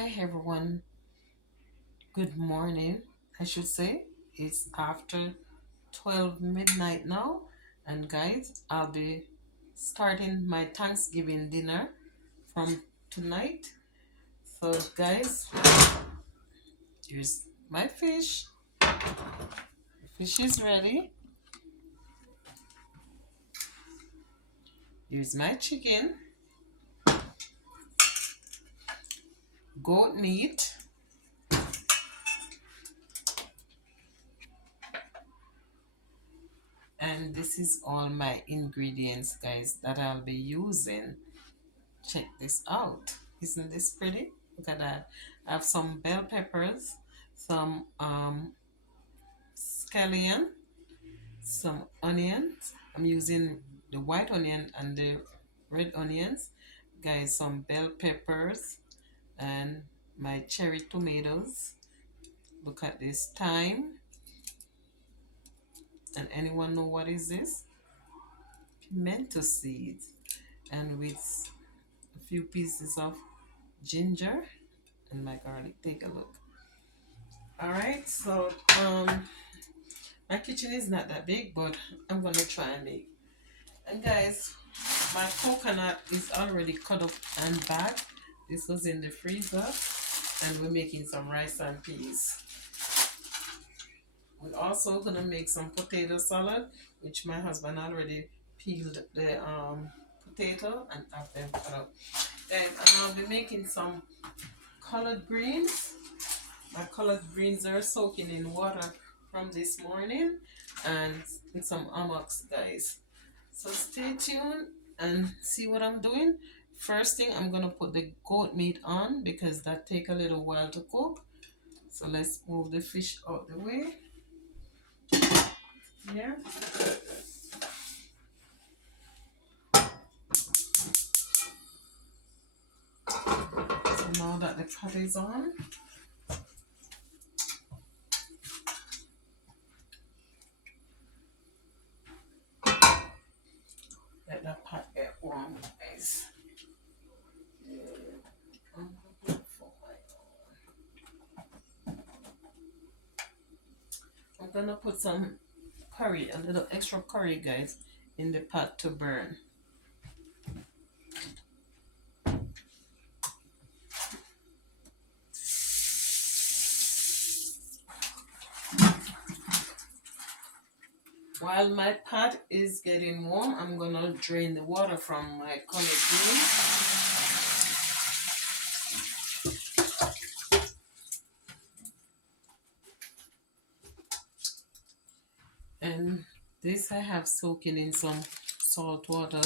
Hi everyone, good morning. I should say it's after 12 midnight now, and guys, I'll be starting my Thanksgiving dinner from tonight. So, guys, here's my fish. Fish is ready. Here's my chicken, goat meat, and this is all my ingredients, guys, that I'll be using. Check this out. Isn't this pretty? Look at that. I have some bell peppers, some scallion, some onions. I'm using the white onion and the red onions. Guys, some bell peppers and my cherry tomatoes. Look at this thyme. And anyone know what is this? Pimento seeds. And with a few pieces of ginger and my garlic. Take a look. All right, so my kitchen is not that big, but I'm gonna try and make. And guys, my coconut is already cut up and bagged. This was in the freezer, and we're making some rice and peas. We're also gonna make some potato salad, which my husband already peeled the potato and have them cut up. Then I'll be making some collard greens. My collard greens are soaking in water from this morning, and with some amux, guys. So stay tuned and see what I'm doing. First thing, I'm gonna put the goat meat on because that take a little while to cook. So let's move the fish out the way. Yeah. So now that the pot is on, let the pot get warm, guys. I'm gonna put some curry, a little extra curry, guys, in the pot to burn. While my pot is getting warm, I'm gonna drain the water from my collard greens. And this I have soaking in some salt water,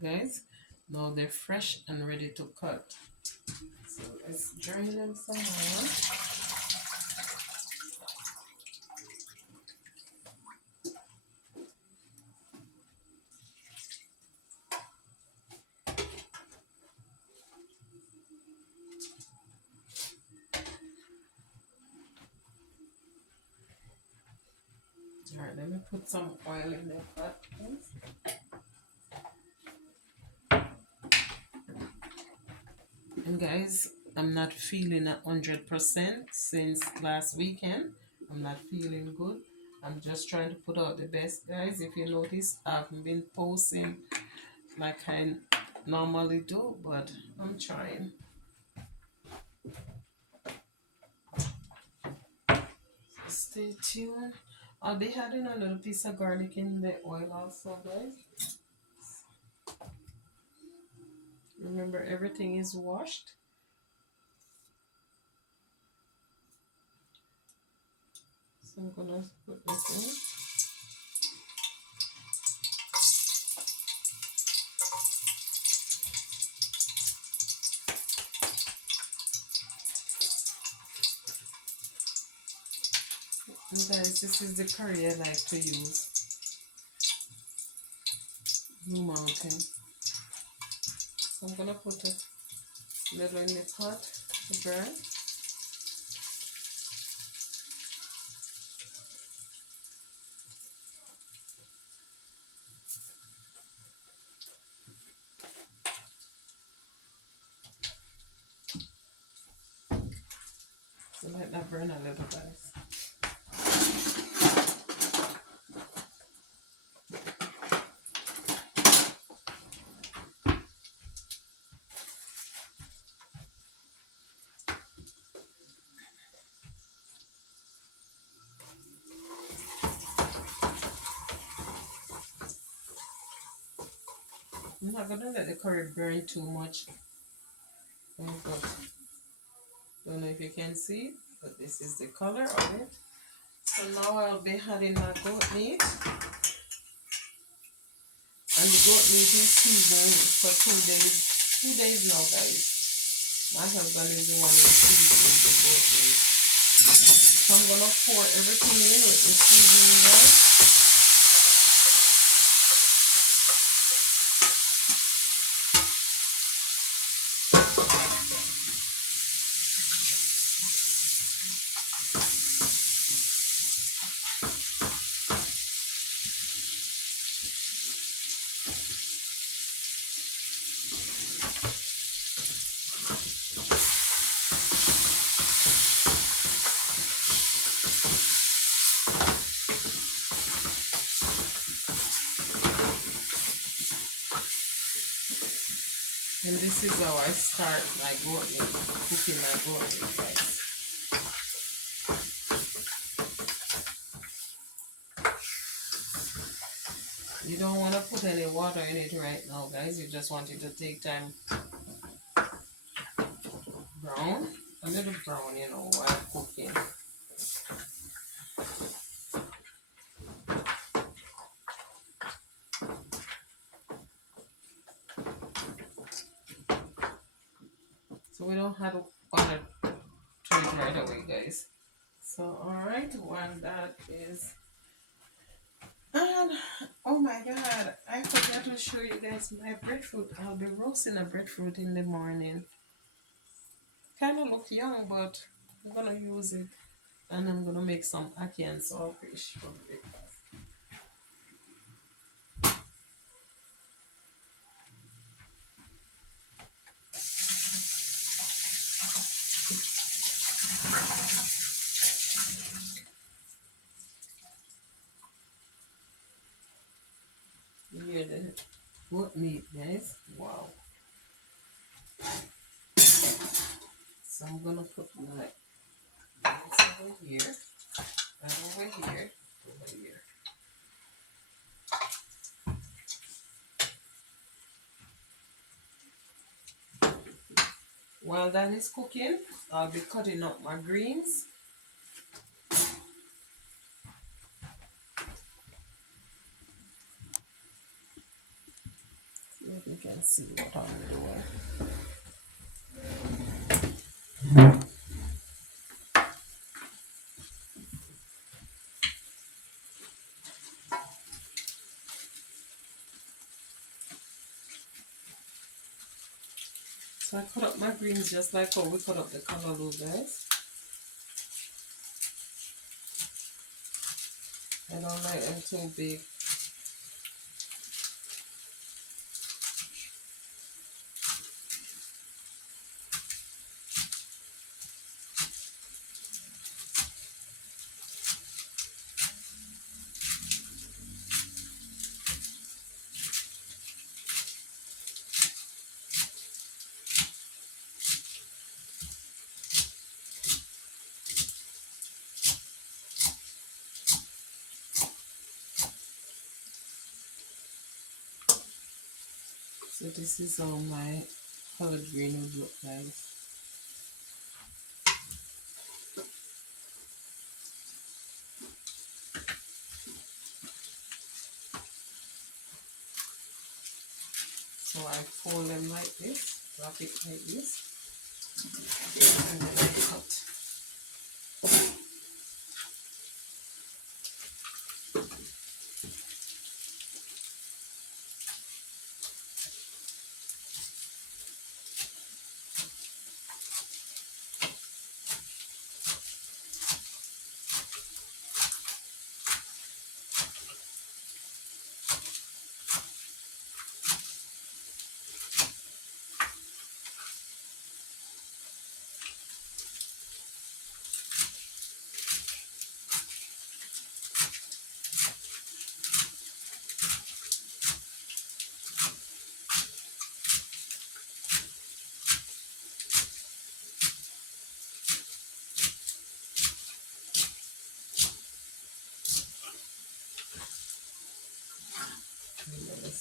guys. Now they're fresh and ready to cut. So let's drain them some more. Alright, let me put some oil in the pot, please. And guys, I'm not feeling 100% since last weekend. I'm not feeling good. I'm just trying to put out the best, guys. If you notice, I haven't been posting like I normally do, but I'm trying. Stay tuned. I'll be adding a little piece of garlic in the oil also, guys. Remember, everything is washed. So I'm gonna put this in. And guys, this is the curry I like to use. Blue Mountain. So I'm gonna put a little in the pot to burn. burn a little, guys. I'm not gonna let the curry burn too much. But don't know if you can see, but this is the color of it. So now I'll be adding my goat meat. And the goat meat is seasoned for 2 days. 2 days now, guys. My husband is the one who seasons the goat meat. So I'm gonna pour everything in with the seasoning, guys. And this is how I start my goat meat, cooking my goat meat, guys. You don't want to put any water in it right now, guys. You just want it to take time brown, a little brown, you know, while cooking. So we don't have to water to it right away, guys. So alright, one that is, and oh my god, I forgot to show you guys my breadfruit. I'll be roasting a breadfruit in the morning. Kind of look young, but I'm gonna use it, and I'm gonna make some ackee and saltfish for breakfast. You hear the goat meat, guys? Wow. So I'm gonna put my beans over here, and over here, over here. While that is cooking, I'll be cutting up my greens. See if you can see what I'm doing. So I cut up my greens just like how we cut up the callaloo, guys. I don't like them too big. So this is how my collard green would look, guys. So I fold them like this, wrap it like this, and then I cut.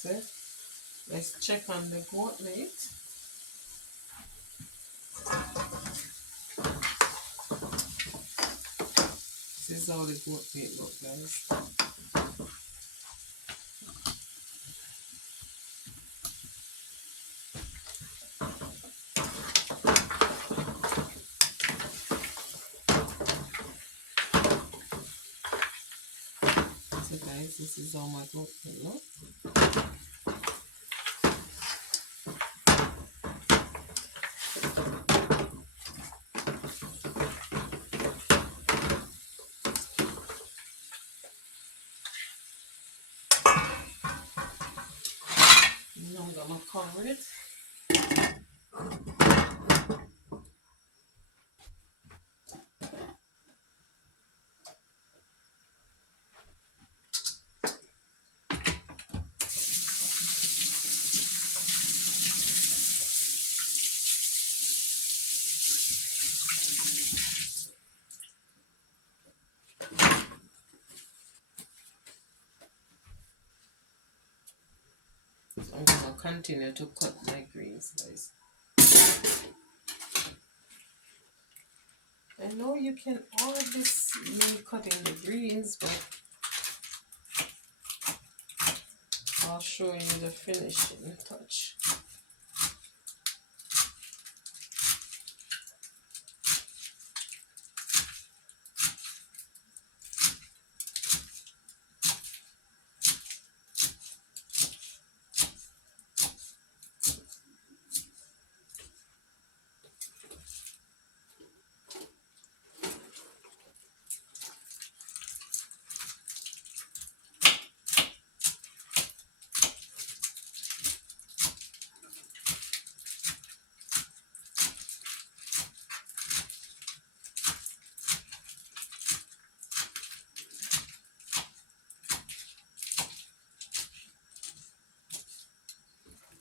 it. Let's check on the goat meat. This is how the goat meat look, guys. So guys, this is how my goat meat look. Now I'm gonna cover it. So I'm gonna continue to cut my greens, guys. I know you can already see me cutting the greens, but I'll show you the finishing touch.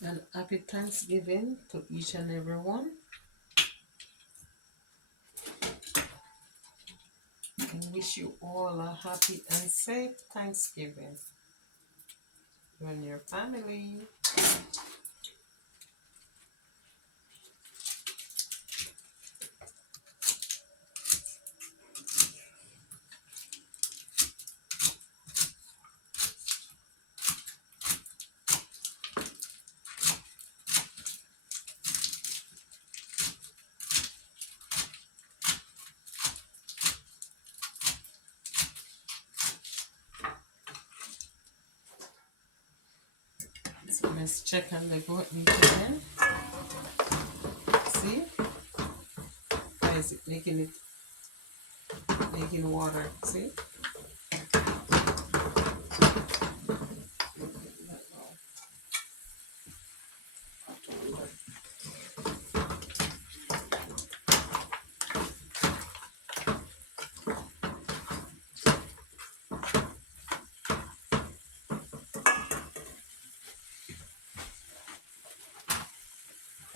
And happy Thanksgiving to each and every one. And wish you all a happy and safe Thanksgiving. You and your family. So let's check on the goat meat again. See? How is it making water? See?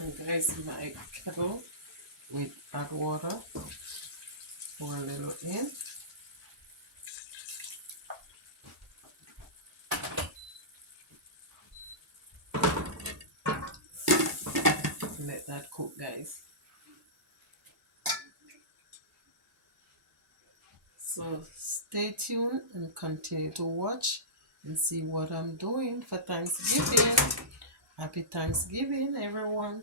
And guys, my kettle with hot water. Pour a little in. Let that cook, guys. So stay tuned and continue to watch and see what I'm doing for Thanksgiving. Happy Thanksgiving, everyone.